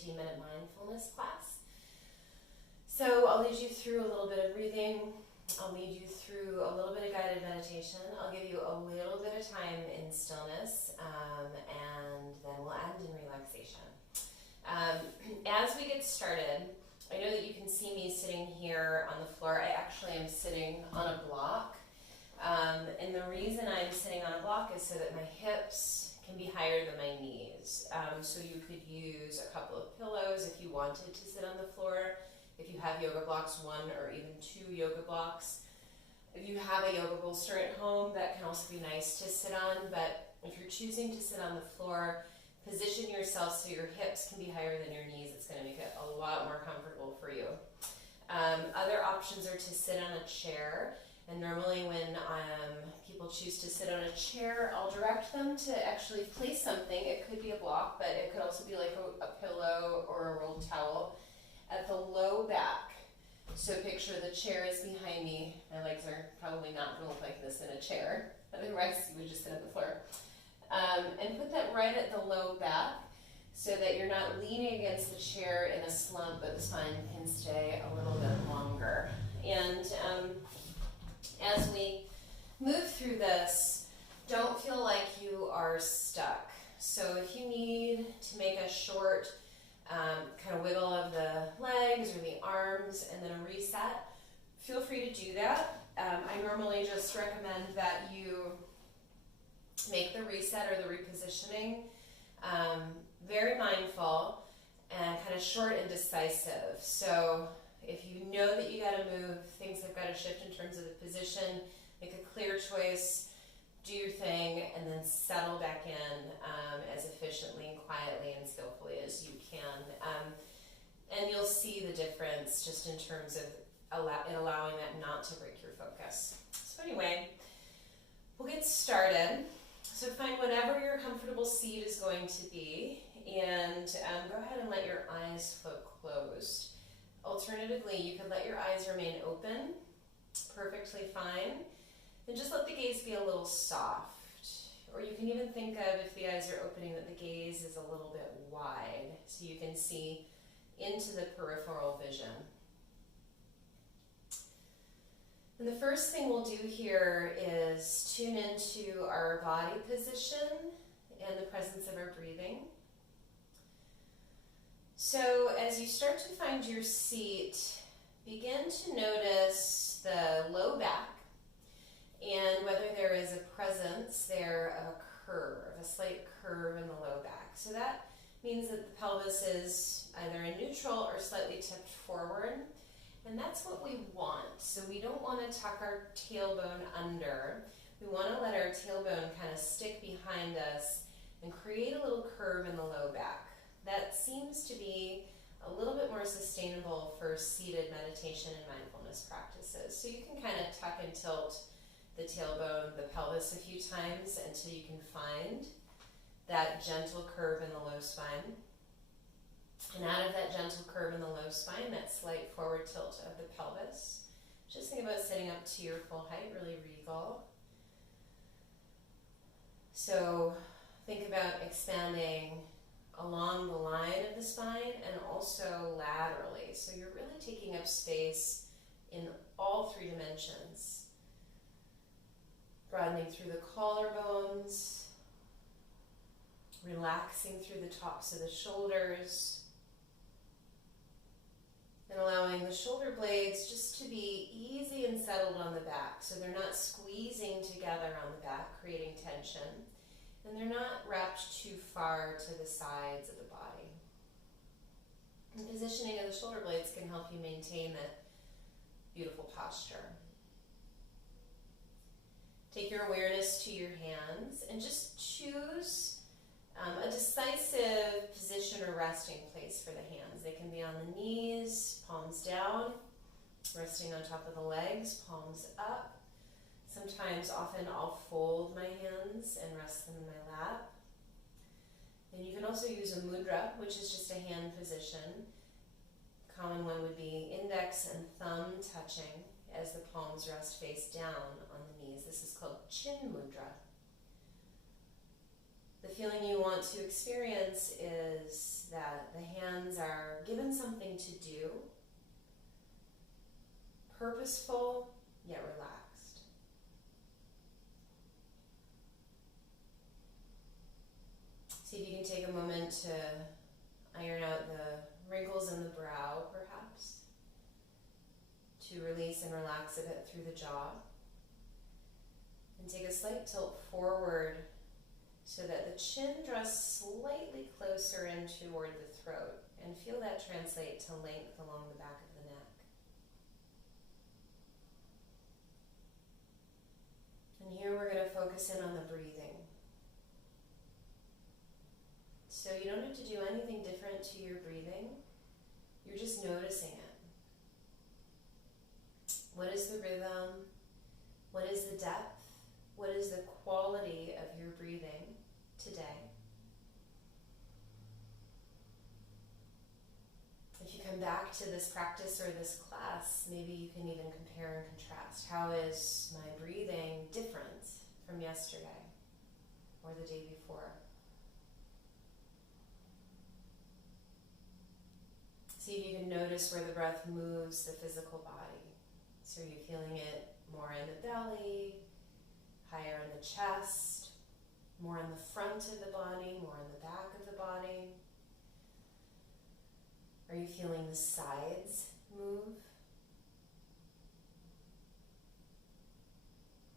15-minute mindfulness class. So I'll lead you through a little bit of breathing. I'll lead you through a little bit of guided meditation. I'll give you a little bit of time in stillness, and then we'll end in relaxation. As we get started, I know that you can see me sitting here on the floor. I actually am sitting on a block. And the reason I'm sitting on a block is so that my hips can be higher than my knees. So you could use a couple of pillows if you wanted to sit on the floor. If you have yoga blocks, 1 or even 2 yoga blocks. If you have a yoga bolster at home, that can also be nice to sit on. But if you're choosing to sit on the floor, position yourself so your hips can be higher than your knees. It's going to make it a lot more comfortable for you. Other options are to sit on a chair. And normally when people choose to sit on a chair, I'll direct them to actually place something. It could be a block, but it could also be like a pillow or a rolled towel at the low back. So picture the chair is behind me. My legs are probably not going to look like this in a chair. Otherwise, you would just sit on the floor. And put that right at the low back so that you're not leaning against the chair in a slump, but the spine can stay a little bit longer. And as we move through this, don't feel like you are stuck. So if you need to make a short kind of wiggle of the legs or the arms and then a reset, feel free to do that. I normally just recommend that you make the reset or the repositioning very mindful and kind of short and decisive. So if you know that you got to move, things have got to shift in terms of the position, make a clear choice, do your thing, and then settle back in as efficiently and quietly and skillfully as you can. And you'll see the difference just in terms of allowing that not to break your focus. So anyway, we'll get started. So find whatever your comfortable seat is going to be, and go ahead and let your eyes float closed. Alternatively, you could let your eyes remain open, perfectly fine, and just let the gaze be a little soft. Or you can even think of, if the eyes are opening, that the gaze is a little bit wide, so you can see into the peripheral vision. And the first thing we'll do here is tune into our body position and the presence of our breathing. So as you start to find your seat, begin to notice the low back and whether there is a presence there of a curve, a slight curve in the low back. So that means that the pelvis is either in neutral or slightly tipped forward. And that's what we want. So we don't want to tuck our tailbone under. We want to let our tailbone kind of stick behind us and create a little curve in the low back. That seems to be a little bit more sustainable for seated meditation and mindfulness practices. So you can kind of tuck and tilt the tailbone, the pelvis a few times until you can find that gentle curve in the low spine. And out of that gentle curve in the low spine, that slight forward tilt of the pelvis, just think about sitting up to your full height, really regal. So think about expanding along the line of the spine and also laterally. So you're really taking up space in all 3 dimensions. Broadening through the collarbones, relaxing through the tops of the shoulders, and allowing the shoulder blades just to be easy and settled on the back. So they're not squeezing together on the back, creating tension. And they're not wrapped too far to the sides of the body. The positioning of the shoulder blades can help you maintain that beautiful posture. Take your awareness to your hands and just choose a decisive position or resting place for the hands. They can be on the knees, palms down, resting on top of the legs, palms up. Sometimes, often, I'll fold my hands and rest them in my lap. And you can also use a mudra, which is just a hand position. A common one would be index and thumb touching as the palms rest face down on the knees. This is called Chin Mudra. The The feeling you want to experience is that the hands are given something to do, purposeful yet relaxed. See if you can take a moment to iron out the wrinkles in the brow, perhaps, to release and relax a bit through the jaw. And take a slight tilt forward so that the chin draws slightly closer in toward the throat, and feel that translate to length along the back of the neck. And here we're going to focus in on the breathing. So you don't have to do anything different to your breathing. You're just noticing it. What is the rhythm? What is the depth? What is the quality of your breathing today? If you come back to this practice or this class, maybe you can even compare and contrast. How is my breathing different from yesterday or the day before? See if you can notice where the breath moves the physical body. So are you feeling it more in the belly, higher in the chest, more in the front of the body, more in the back of the body? Are you feeling the sides move?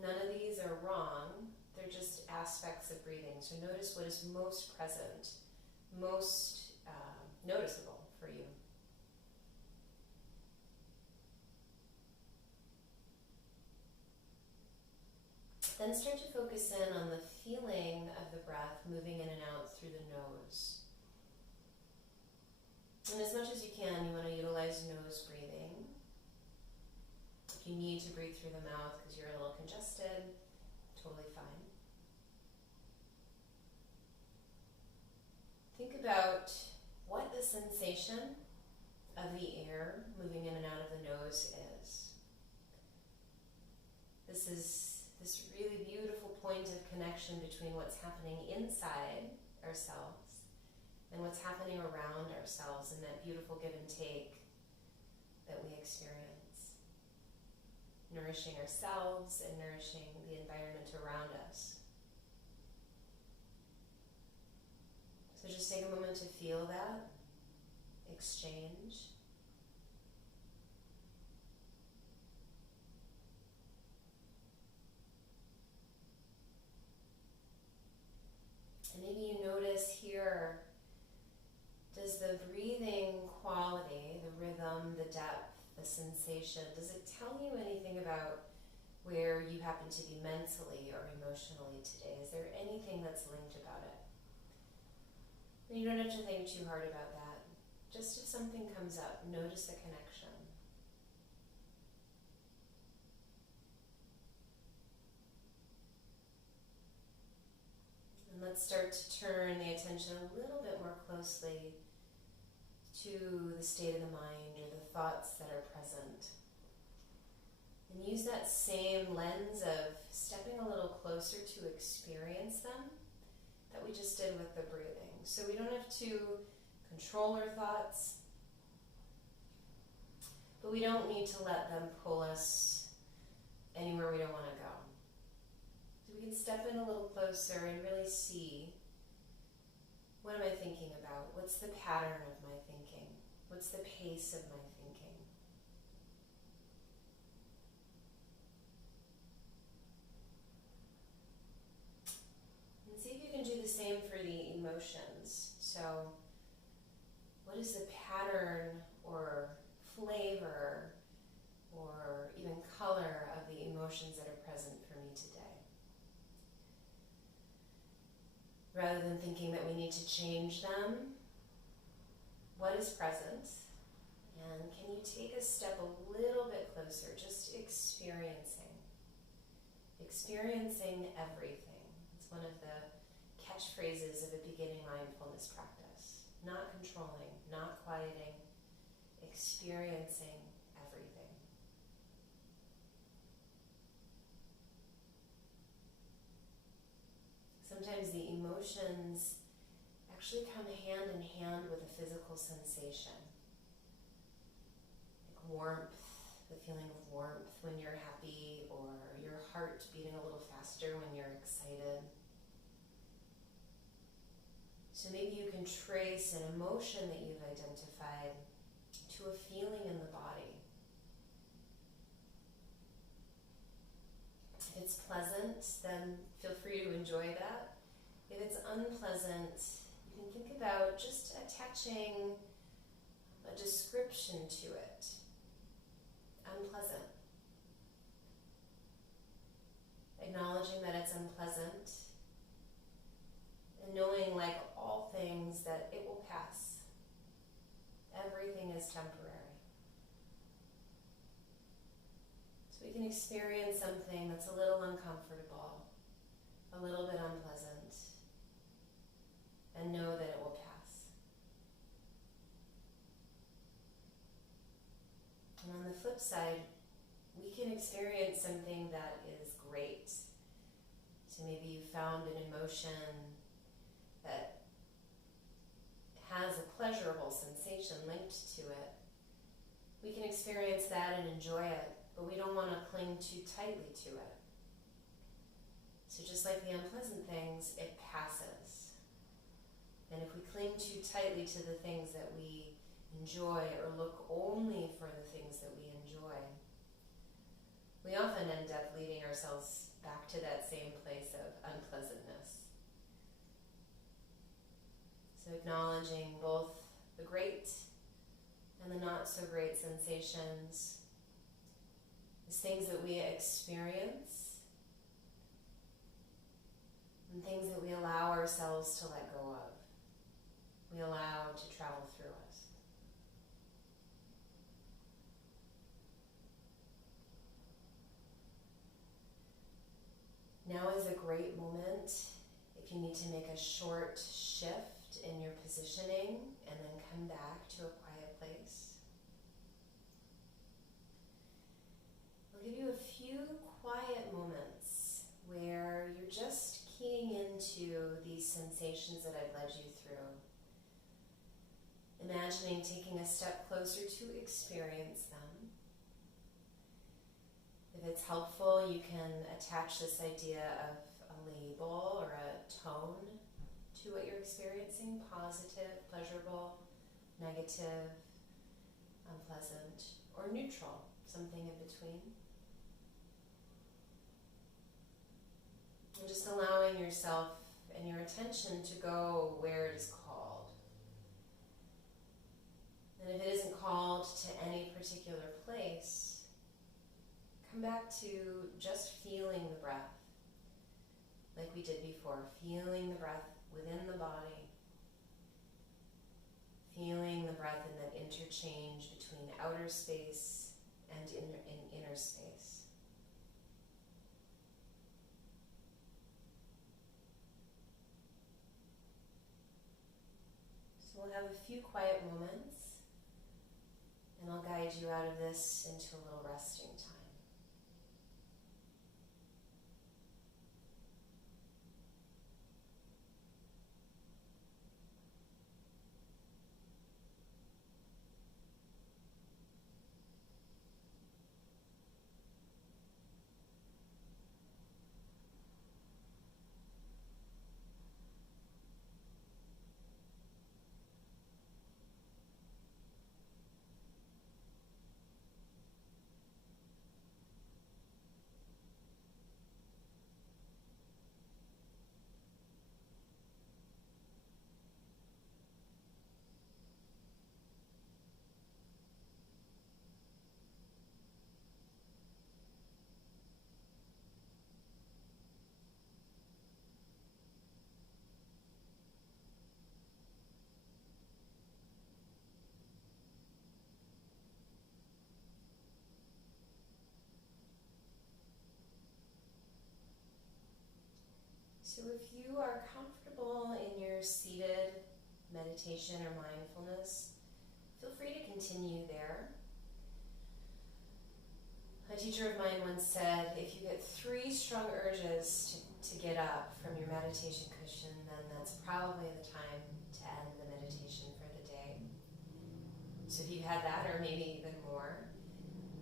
None of these are wrong. They're just aspects of breathing. So notice what is most present, most noticeable for you. Then start to focus in on the feeling of the breath moving in and out through the nose. And as much as you can, you want to utilize nose breathing. If you need to breathe through the mouth because you're a little congested, totally fine. Think about what the sensation of the air moving in and out of the nose is. This is this really beautiful point of connection between what's happening inside ourselves and what's happening around ourselves, and that beautiful give and take that we experience. Nourishing ourselves and nourishing the environment around us. So just take a moment to feel that exchange. And maybe you notice here, does the breathing quality, the rhythm, the depth, the sensation, does it tell you anything about where you happen to be mentally or emotionally today? Is there anything that's linked about it? And you don't have to think too hard about that. Just if something comes up, notice the connection. And let's start to turn the attention a little bit more closely to the state of the mind or the thoughts that are present. And use that same lens of stepping a little closer to experience them that we just did with the breathing. So we don't have to control our thoughts, but we don't need to let them pull us anywhere we don't want to go. So we can step in a little closer and really see, what am I thinking about? What's the pattern of my thinking? What's the pace of my thinking? And see if you can do the same for the emotions. So, what is the pattern or flavor or even color of the emotions that are present for me today? Rather than thinking that we need to change them, what is present? And can you take a step a little bit closer, just experiencing everything. It's one of the catchphrases of a beginning mindfulness practice. Not controlling, not quieting, experiencing everything. Sometimes sometimes the emotions actually come hand in hand with a physical sensation. Like warmth, the feeling of warmth when you're happy, or your heart beating a little faster when you're excited. So maybe you can trace an emotion that you've identified to a feeling in the body. If it's pleasant, then feel free to enjoy that. If it's unpleasant, you can think about just attaching a description to it. Unpleasant. Acknowledging that it's unpleasant, and knowing, like all things, that it will pass. Everything is temporary. So we can experience something that's a little uncomfortable, a little bit unpleasant, and know that it will pass. And on the flip side, we can experience something that is great. So maybe you found an emotion that has a pleasurable sensation linked to it. We can experience that and enjoy it, but we don't want to cling too tightly to it. So just like the unpleasant things, it passes. And if we cling too tightly to the things that we enjoy, or look only for the things that we enjoy, we often end up leading ourselves back to that same place of unpleasantness. So acknowledging both the great and the not so great sensations, the things that we experience, and things that we allow ourselves to let go of, we allow to travel through us. Now is a great moment if you need to make a short shift in your positioning and then come back to a quiet place. I'll give you a few quiet moments where you're just keying into these sensations that I've led you through. Imagining taking a step closer to experience them. If it's helpful, you can attach this idea of a label or a tone to what you're experiencing: positive, pleasurable, negative, unpleasant, or neutral, something in between. And just allowing yourself and your attention to go where it is called. And if it isn't called to any particular place, come back to just feeling the breath, like we did before, feeling the breath within the body, feeling the breath in that interchange between outer space and inner space. So we'll have a few quiet moments, and I'll guide you out of this into a little resting time. So if you are comfortable in your seated meditation or mindfulness, feel free to continue there. A teacher of mine once said, if you get 3 strong urges to get up from your meditation cushion, then that's probably the time to end the meditation for the day. So if you've had that, or maybe even more,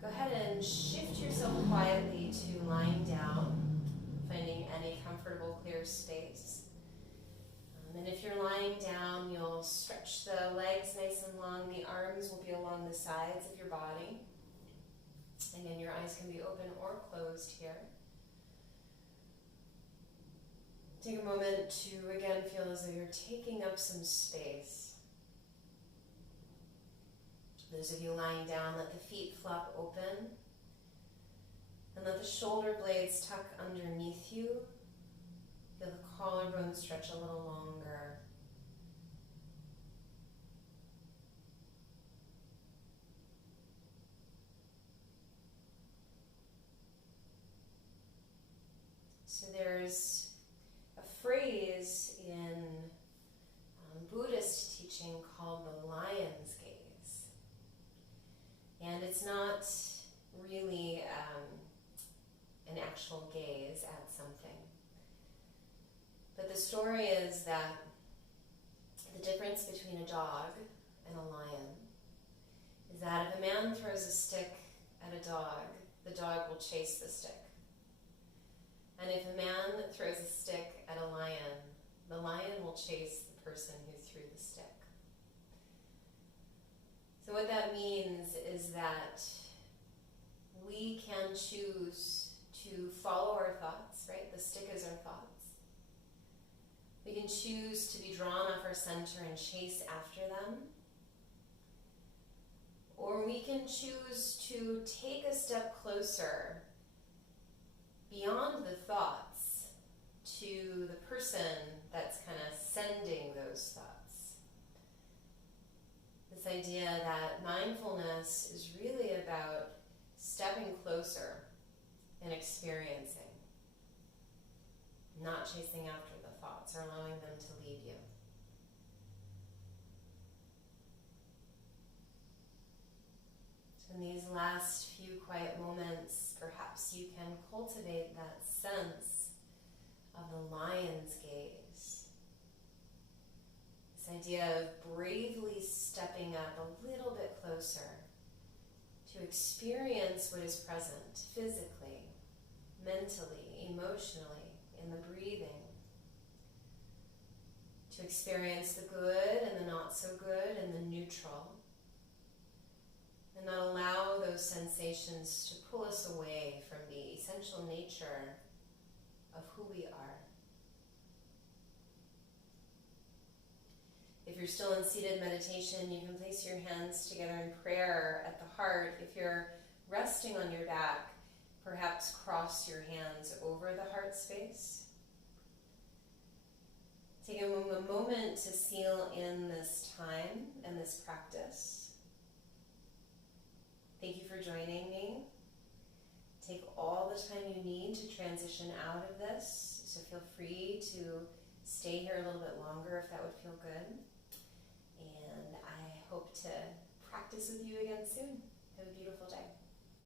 go ahead and shift yourself quietly to lying down, finding any comfortable, clear space. And if you're lying down, you'll stretch the legs nice and long. The arms will be along the sides of your body. Again, your eyes can be open or closed here. Take a moment to, again, feel as though you're taking up some space. Those of you lying down, let the feet flop open. And let the shoulder blades tuck underneath you. Feel the collarbone stretch a little longer. So there's a phrase in Buddhist teaching called the lion's gaze. And it's not really an actual gaze at something. But the story is that the difference between a dog and a lion is that if a man throws a stick at a dog, the dog will chase the stick. And if a man throws a stick at a lion, the lion will chase the person who threw the stick. So what that means is that we can choose to follow our thoughts, right? The stick is our thoughts. We can choose to be drawn off our center and chase after them. Or we can choose to take a step closer beyond the thoughts to the person that's kind of sending those thoughts. This idea that mindfulness is really about stepping closer and experiencing, not chasing after the thoughts or allowing them to lead you. So in these last few quiet moments, perhaps you can cultivate that sense of the lion's gaze. This idea of bravely stepping up a little bit closer to experience what is present physically, mentally, emotionally, in the breathing. To experience the good and the not so good and the neutral. And not allow those sensations to pull us away from the essential nature of who we are. If you're still in seated meditation, you can place your hands together in prayer at the heart. If you're resting on your back, perhaps cross your hands over the heart space. Take a moment to seal in this time and this practice. Thank you for joining me. Take all the time you need to transition out of this, so feel free to stay here a little bit longer if that would feel good. And I hope to practice with you again soon. Have a beautiful day.